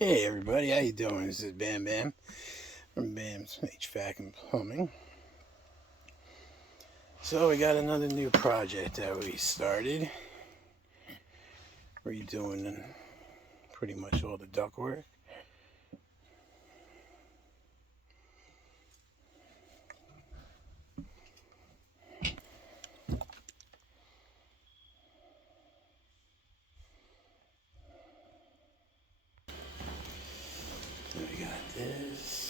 Hey everybody, how you doing? This is Bam Bam from Bam's HVAC and Plumbing. So we got another new project that we started. Redoing pretty much all the duct work. So we got this.